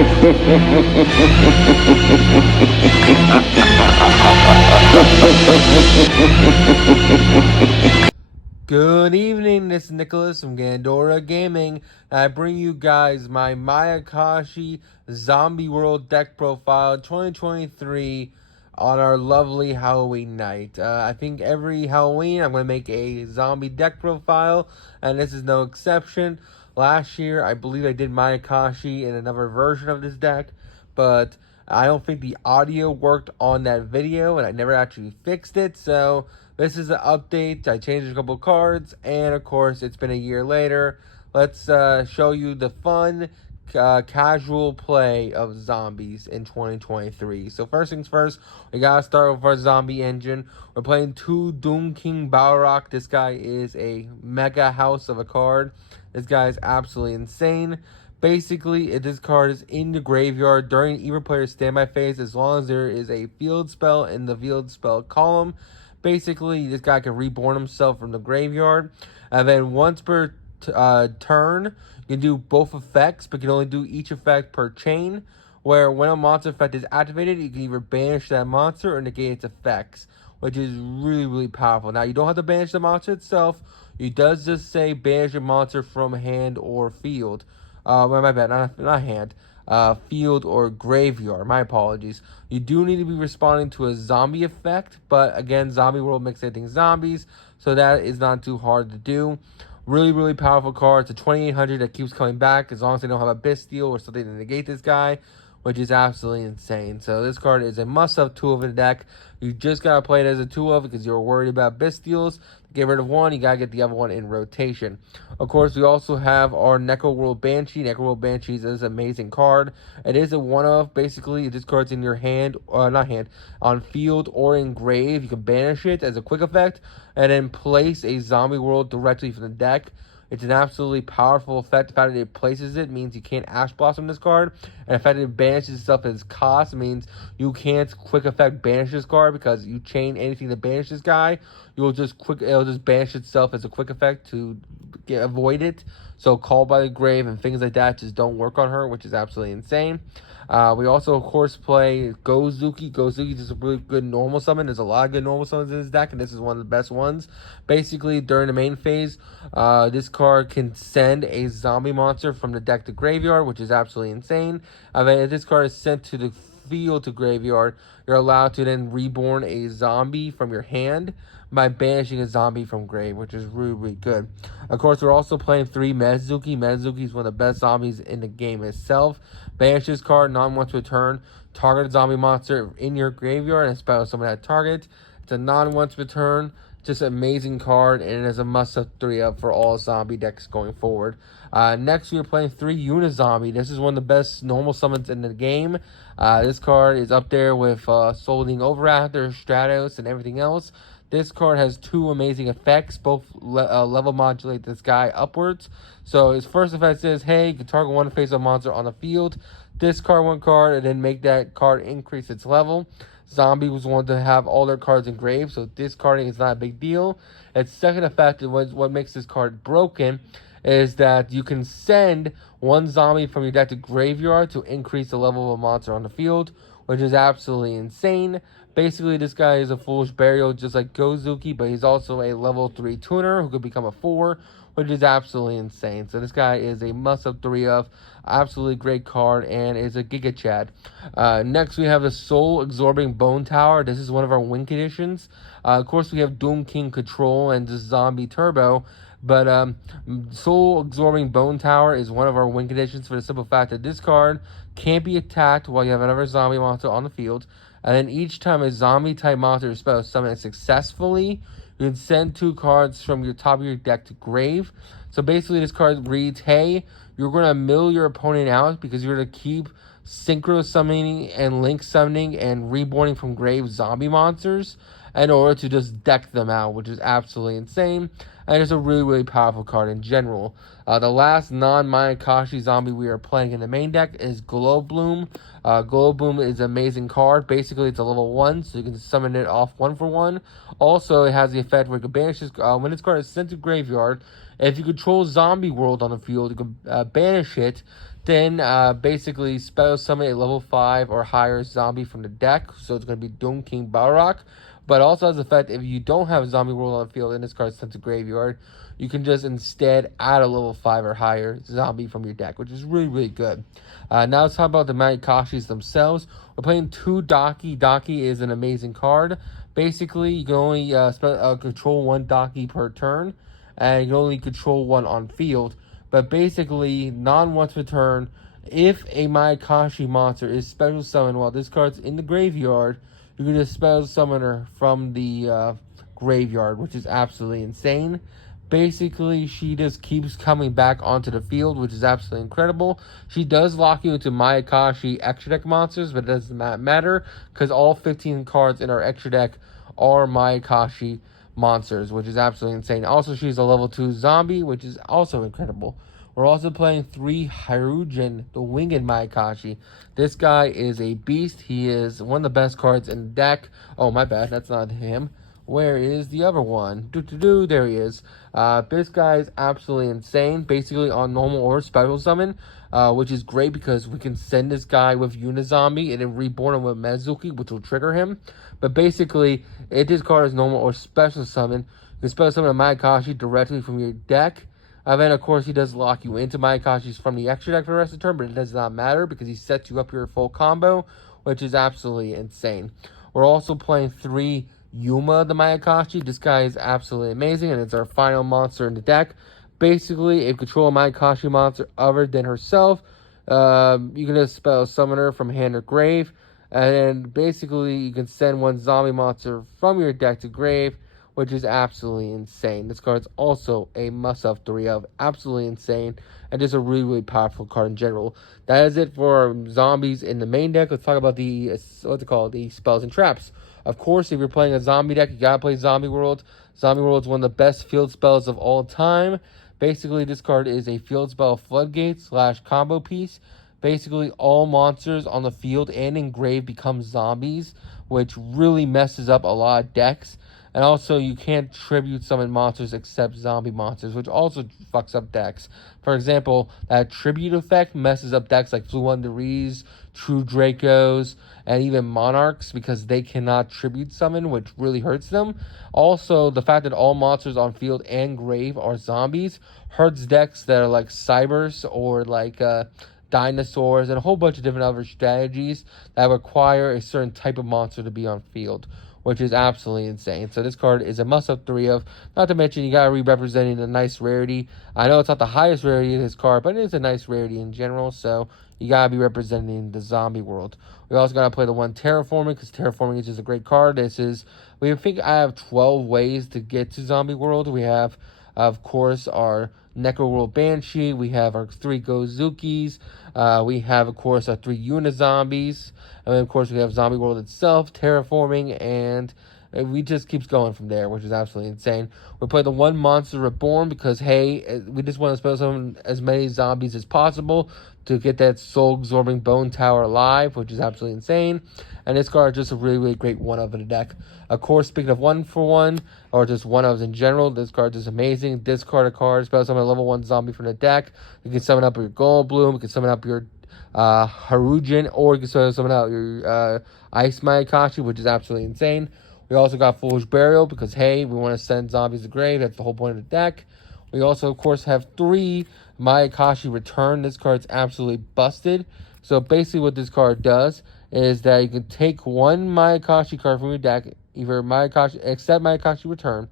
Good evening, this is Nicholas from Gandora Gaming, and I bring you guys my Mayakashi Zombie World deck profile 2023 on our lovely Halloween night. I think every Halloween I'm going to make a zombie deck profile, and this is no exception. Last year, I believe I did Mayakashi in another version of this deck, but I don't think the audio worked on that video, and I never actually fixed it, so this is an update. I changed a couple cards, and of course, it's been a year later. Let's show you the fun, casual play of zombies in 2023. So first things first, we gotta start with our zombie engine. We're playing 2 Doom King Balrog. This guy is a mega house of a card. This guy is absolutely insane. Basically, if this card is in the graveyard during either player's standby phase, as long as there is a field spell in the field spell column, basically this guy can reborn himself from the graveyard. And then once per turn, you can do both effects, but you can only do each effect per chain. Where when a monster effect is activated, you can either banish that monster or negate its effects, which is really, really powerful. Now, you don't have to banish the monster itself. It does just say banish a monster from hand or field. My bad, not hand. Field or graveyard. My apologies. You do need to be responding to a zombie effect, but again, Zombie World makes everything zombies, so that is not too hard to do. Really, really powerful card. It's a 2800 that keeps coming back as long as they don't have a Bastille or something to negate this guy, which is absolutely insane. So this card is a must-have tool of the deck. You just gotta play it as a tool of it because you're worried about Bastilles. To get rid of one, you gotta get the other one in rotation. Of course, we also have our Necroworld Banshee. Necroworld Banshee is an amazing card. It is a one-of. Basically, this card's in your hand, not hand, on field or in grave. You can banish it as a quick effect, and then place a Zombie World directly from the deck. It's an absolutely powerful effect. The fact that it places it means you can't Ash Blossom this card. And the fact that it banishes itself as cost means you can't quick effect banish this card because you chain anything to banish this guy. It'll just banish itself as a quick effect to avoid it. So Call by the Grave and things like that just don't work on her, which is absolutely insane. We also, of course, play Gozuki. Gozuki is a really good normal summon. There's a lot of good normal summons in this deck, and this is one of the best ones. Basically, during the main phase, this card can send a zombie monster from the deck to graveyard, which is absolutely insane. If this card is sent to the field to graveyard, you're allowed to then reborn a zombie from your hand by banishing a zombie from grave, which is really, really good. Of course, we're also playing 3 Mezuki. Mezuki is one of the best zombies in the game itself. Banish this card, non-once return. Target a zombie monster in your graveyard and spell someone at target. It's a non-once return. Just an amazing card, and it is a must-have 3-up for all zombie decks going forward. Next, we are playing 3 Unizombie. This is one of the best normal summons in the game. This card is up there with Solding Overraptor, Stratos, and everything else. This card has 2 amazing effects. Both level modulate this guy upwards. So his first effect says, hey, you can target one face-up monster on the field. Discard 1 card and then make that card increase its level. Zombies want to have all their cards engraved, so discarding is not a big deal. Its second effect, what makes this card broken, is that you can send 1 zombie from your deck to graveyard to increase the level of a monster on the field, which is absolutely insane. Basically, this guy is a foolish burial just like Gozuki, but he's also a level 3 tuner who could become a 4, which is absolutely insane. So this guy is a must-have 3-of. Absolutely great card and is a Giga Chad. Next, we have the Soul Absorbing Bone Tower. This is one of our win conditions. Of course, we have Doom King Control and the Zombie Turbo. But Soul Absorbing Bone Tower is one of our win conditions for the simple fact that this card can't be attacked while you have another zombie monster on the field. And then each time a zombie-type monster is supposed to summon successfully, you can send 2 cards from your top of your deck to grave. So basically, this card reads, hey, you're going to mill your opponent out because you're going to keep synchro summoning and link summoning and reborning from grave zombie monsters in order to just deck them out, which is absolutely insane. And it's a really, really powerful card in general. The last non-Mayakashi zombie we are playing in the main deck is Glow Bloom. Glow Bloom is an amazing card. Basically, it's a level 1, so you can summon it off 1 for 1. Also, it has the effect where you can banish this, when this card is sent to graveyard, if you control Zombie World on the field, you can banish it Then basically spell summon a level 5 or higher zombie from the deck. So it's going to be Doom King Balrog. But also has the effect if you don't have a zombie world on the field and this card is sent to graveyard, you can just instead add a level 5 or higher zombie from your deck, which is really, really good. Now let's talk about the Mayakashis themselves. We're playing 2 Daki. Daki is an amazing card. Basically, you can only control 1 Daki per turn, and you can only control 1 on field. But basically, once per turn, if a Mayakashi monster is special summoned while this card's in the graveyard, you can just special summon her from the graveyard, which is absolutely insane. Basically, she just keeps coming back onto the field, which is absolutely incredible. She does lock you into Mayakashi extra deck monsters, but it does not matter because all 15 cards in our extra deck are Mayakashi monsters, which is absolutely insane. Also, she's a level 2 zombie, which is also incredible. We're also playing 3 Hyrugen, the Winged Mayakashi. This guy is a beast. He is one of the best cards in the deck. Oh, my bad. That's not him. Where is the other one? There he is. This guy is absolutely insane. Basically on normal or special summon, which is great because we can send this guy with Unizombie and then reborn him with Mezuki, which will trigger him. But basically, if this card is normal or special summon, you can special summon a Mayakashi directly from your deck. And then, of course, he does lock you into Mayakashis from the extra deck for the rest of the turn, but it does not matter because he sets you up your full combo, which is absolutely insane. We're also playing 3 Yuma the Mayakashi. This guy is absolutely amazing, and it's our final monster in the deck. Basically, if you control a Mayakashi monster other than herself, you can just spell summon her from hand or grave. And then basically, you can send 1 zombie monster from your deck to grave, which is absolutely insane. This card's also a must-have 3 of. Absolutely insane. And just a really, really powerful card in general. That is it for zombies in the main deck. Let's talk about the spells and traps. Of course, if you're playing a zombie deck, you gotta play Zombie World. Zombie World is one of the best field spells of all time. Basically, this card is a field spell floodgate / combo piece. Basically, all monsters on the field and in grave become zombies, which really messes up a lot of decks. And also, you can't tribute summon monsters except zombie monsters, which also fucks up decks. For example, that tribute effect messes up decks like Fluunderees, True Dracos, and even Monarchs because they cannot tribute summon, which really hurts them. Also, the fact that all monsters on field and grave are zombies hurts decks that are like Cybers or like dinosaurs and a whole bunch of different other strategies that require a certain type of monster to be on field, which is absolutely insane. So this card is a must-have 3 of. Not to mention, you gotta representing a nice rarity. I know it's not the highest rarity of this card, but it is a nice rarity in general, so you gotta be representing the zombie world. We also gotta play the 1 Terraforming, because Terraforming is just a great card. We think I have 12 ways to get to zombie world. We have, of course, our Necro World Banshee. We have our 3 Gozukis. We have, of course, our 3 Unizombies. And then, of course, we have Zombie World itself, Terraforming, and we just keeps going from there, which is absolutely insane. We play the 1 Monster Reborn because, hey, we just want to spell summon as many zombies as possible to get that soul-absorbing Bone Tower alive, which is absolutely insane. And this card is just a really, really great one-of in the deck. Of course, speaking of 1-for-1, or just one-ofs in general, this card is amazing. Discard a card, spell summon a level 1 zombie from the deck. You can summon up your Goldblum, you can summon up your Hyrugen, or you can summon out your Ice Mayakashi, which is absolutely insane. We also got Foolish Burial because, hey, we want to send zombies to the grave. That's the whole point of the deck. We also, of course, have 3 Mayakashi Return. This card's absolutely busted. So basically what this card does is that you can take 1 Mayakashi card from your deck, either Mayakashi Return,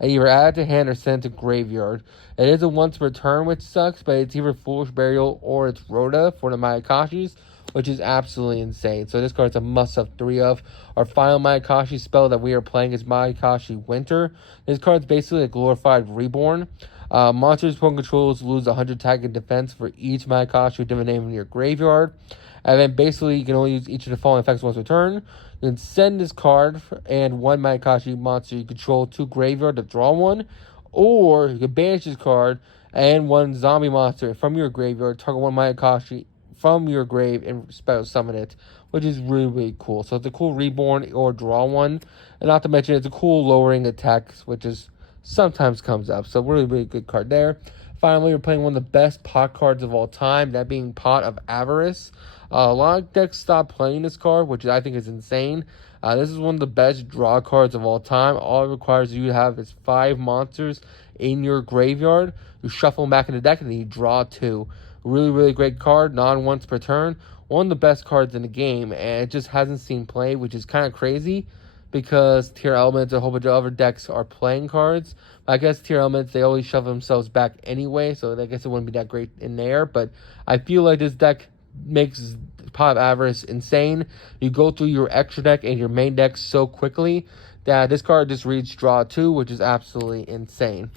and either add it to hand or send it to graveyard. It is a once per turn, which sucks, but it's either Foolish Burial or it's Rhoda for the Mayakashis, which is absolutely insane. So this card's a must-have 3 of. Our final Mayakashi spell that we are playing is Mayakashi Winter. This card's basically a glorified Reborn. Monsters upon controls lose 100 attack and defense for each Mayakashi with different name in your graveyard. And then basically you can only use each of the following effects once per turn. You can send this card and 1 Mayakashi monster you control to graveyard to draw 1. Or you can banish this card and 1 zombie monster from your graveyard, target 1 Mayakashi from your grave and special summon it, which is really, really cool. So it's a cool reborn or draw 1. And not to mention it's a cool lowering attacks, which is sometimes comes up. So really, really good card there. Finally, we're playing one of the best pot cards of all time, that being Pot of Avarice. A lot of decks stopped playing this card, which I think is insane. This is one of the best draw cards of all time. All it requires you to have is 5 monsters in your graveyard. You shuffle them back in the deck, and then you draw 2. Really, really great card, non-once per turn. One of the best cards in the game, and it just hasn't seen play, which is kind of crazy because Tier Elements and a whole bunch of other decks are playing cards. I guess Tier Elements, they always shove themselves back anyway, so I guess it wouldn't be that great in there. But I feel like this deck makes Pot of Avarice insane. You go through your extra deck and your main deck so quickly that this card just reads draw 2, which is absolutely insane.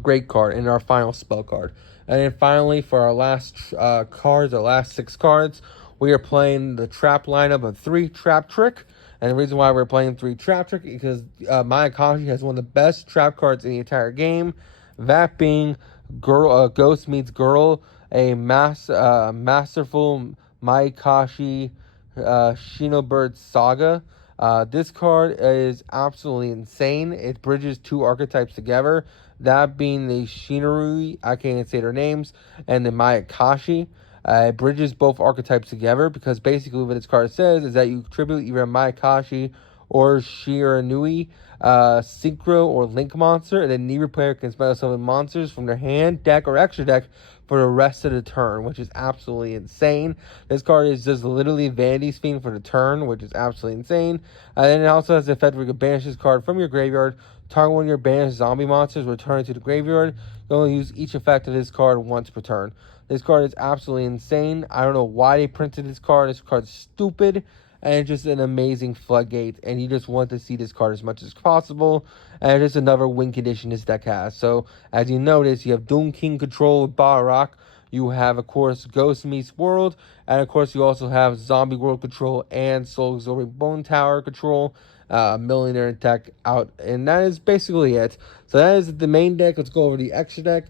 Great card, and our final spell card. And then finally, for our last cards, our last 6 cards, we are playing the trap lineup of 3 Trap Trick. And the reason why we're playing 3 Trap Trick is because Mayakashi has one of the best trap cards in the entire game. That being Ghost Meets Girl, a masterful Mayakashi Shinobird Saga. This card is absolutely insane. It bridges 2 archetypes together, that being the Shinarui, I can't even say their names, and the Mayakashi. It bridges both archetypes together because basically what this card says is that you tribute either a Mayakashi or Shiranui Synchro or Link monster, and then neither player can spell summon monsters from their hand, deck, or extra deck for the rest of the turn, which is absolutely insane. This card is just literally Vanity's Fiend for the turn, which is absolutely insane. And then it also has the effect where you can banish this card from your graveyard, target one of your banished zombie monsters, return it to the graveyard. You only use each effect of this card once per turn. This card is absolutely insane. I don't know why they printed this card. This card's stupid, and it's just an amazing floodgate, and you just want to see this card as much as possible, and it's another win condition this deck has. So, as you notice, you have Doom King control with Barak, you have, of course, Ghost Meets World, and of course, you also have Zombie World control and Soul Absorbing Bone Tower control, Millionaire deck out, and that is basically it. So that is the main deck. Let's go over the extra deck.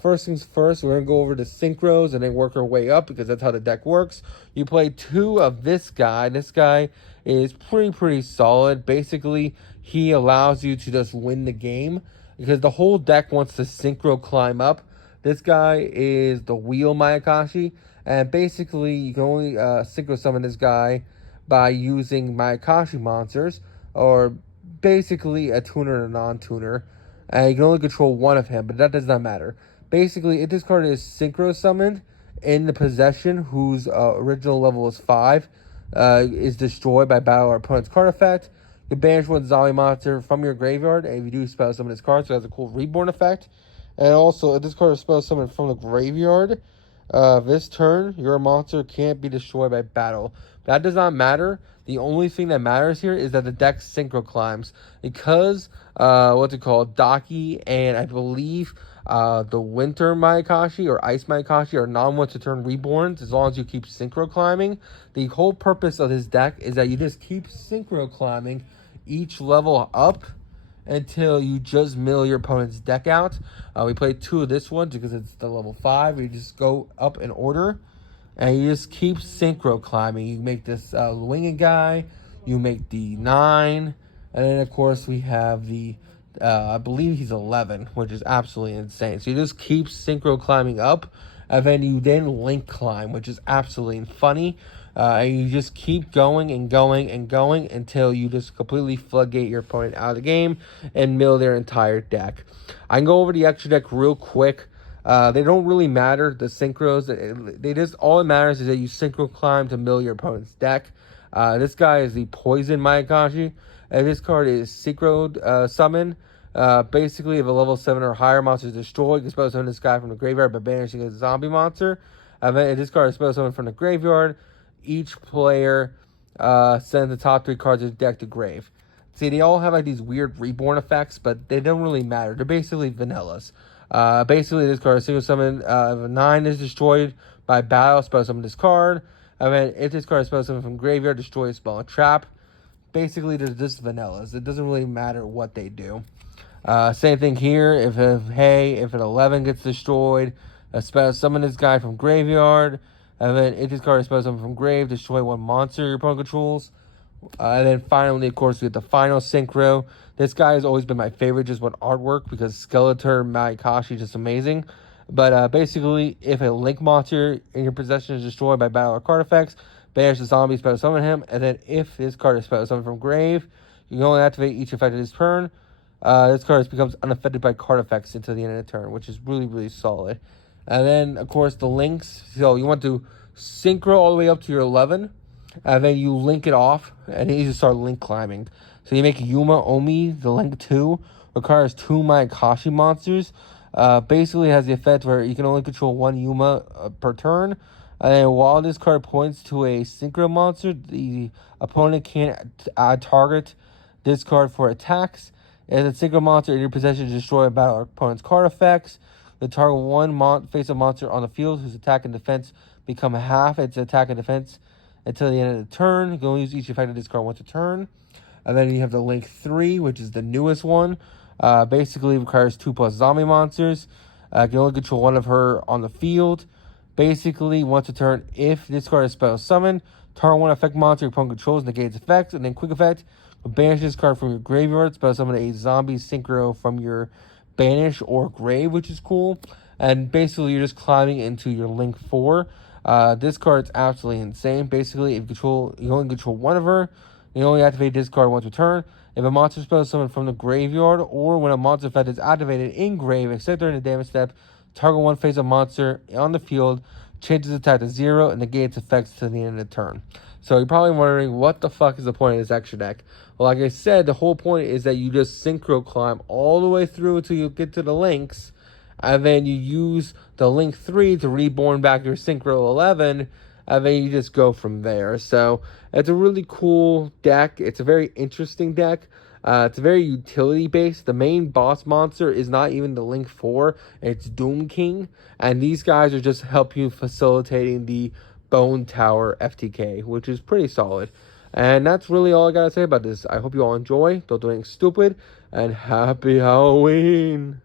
First things first, we're going to go over the synchros and then work our way up because that's how the deck works. You play 2 of this guy. This guy is pretty solid. Basically, he allows you to just win the game because the whole deck wants to synchro climb up. This guy is the Wheel Mayakashi, and basically you can only synchro summon this guy by using Mayakashi monsters, or basically a tuner and a non-tuner. And you can only control one of him, but that does not matter. Basically, if this card is synchro summoned in the possession, whose original level is 5, is destroyed by battle or opponent's card effect, you can banish one zombie monster from your graveyard, and if you do spell summon this card, so it has a cool reborn effect. And also, if this card is spell summoned from the graveyard, this turn, your monster can't be destroyed by battle. That does not matter. The only thing that matters here is that the deck synchro climbs. Because, what's it called? Daki and I believe the Winter Mayakashi or Ice Mayakashi are non-once to turn reborns as long as you keep synchro climbing. The whole purpose of this deck is that you just keep synchro climbing each level up until you just mill your opponent's deck out. We played 2 of this one because it's the level 5. You just go up in order, and you just keep synchro climbing. You make this winged guy, you make the 9, and then of course we have the, I believe he's 11, which is absolutely insane. So you just keep synchro climbing up, and then you link climb, which is absolutely funny. And you just keep going and going and going until you just completely floodgate your opponent out of the game and mill their entire deck. I can go over the extra deck real quick. They don't really matter, the synchros. They just, all it matters is that you synchro climb to mill your opponent's deck. This guy is the Poison Mayakashi, and this card is synchro summon. Basically, if a level 7 or higher monster is destroyed, you can spell summon this guy from the graveyard by banishing a zombie monster. And then if this card is spell summon from the graveyard, each player sends the top 3 cards of the deck to grave. See, they all have like these weird reborn effects, but they don't really matter. They're basically vanillas. Basically, this card is single summon. If a 9 is destroyed by battle, spell summon this card. And then if this card is spell summon from graveyard, destroy a spell and trap. Basically, they're just vanillas. It doesn't really matter what they do. Same thing here. If an 11 gets destroyed, spell summon this guy from graveyard. And then if this card is spell summon from grave, destroy one monster your opponent controls. And then finally, of course, we have the final synchro. This guy has always been my favorite just with artwork because Skeletor Mayakashi is just amazing. But basically, if a Link monster in your possession is destroyed by battle or card effects, banish the zombie, special summon him. And then if this card is special summoned from grave, you can only activate each effect of this turn. This card becomes unaffected by card effects until the end of the turn, which is really, really solid. And then, of course, the links. So you want to synchro all the way up to your 11, and then you link it off, and then you just start link climbing. So you make Yuma Omi, the link 2, requires 2 Mayakashi monsters. Basically has the effect where you can only control 1 Yuma per turn. And while this card points to a synchro monster, the opponent can't target this card for attacks. If a synchro monster in your possession is destroyed by our opponent's card effects, the target one face-up monster on the field whose attack and defense become half its attack and defense until the end of the turn. You can only use each effect of this card once a turn. And then you have the Link 3, which is the newest one. Basically requires 2+ zombie monsters. You can only control 1 of her on the field. Basically, once a turn, if this card is special summoned, target 1 effect monster your opponent controls negates effects, and then quick effect, banish this card from your graveyard, special summon a zombie synchro from your banish or grave, which is cool. And basically, you're just climbing into your Link 4. This card's absolutely insane. Basically, if you only control 1 of her, you only activate this card once a turn. If a monster spell is summoned from the graveyard, or when a monster effect is activated in grave, except during the damage step, target 1 face-up monster on the field, changes attack to 0, and negates effects to the end of the turn. So you're probably wondering, what the fuck is the point of this extra deck? Well, like I said, the whole point is that you just synchro climb all the way through until you get to the links, and then you use the Link 3 to reborn back your Synchro 11, and then you just go from there. So it's a really cool deck. It's a very interesting deck. It's very utility based. The main boss monster is not even the Link 4. It's Doom King. And these guys are just help you facilitating the Bone Tower FTK, which is pretty solid. And that's really all I got to say about this. I hope you all enjoy. Don't do anything stupid. And happy Halloween.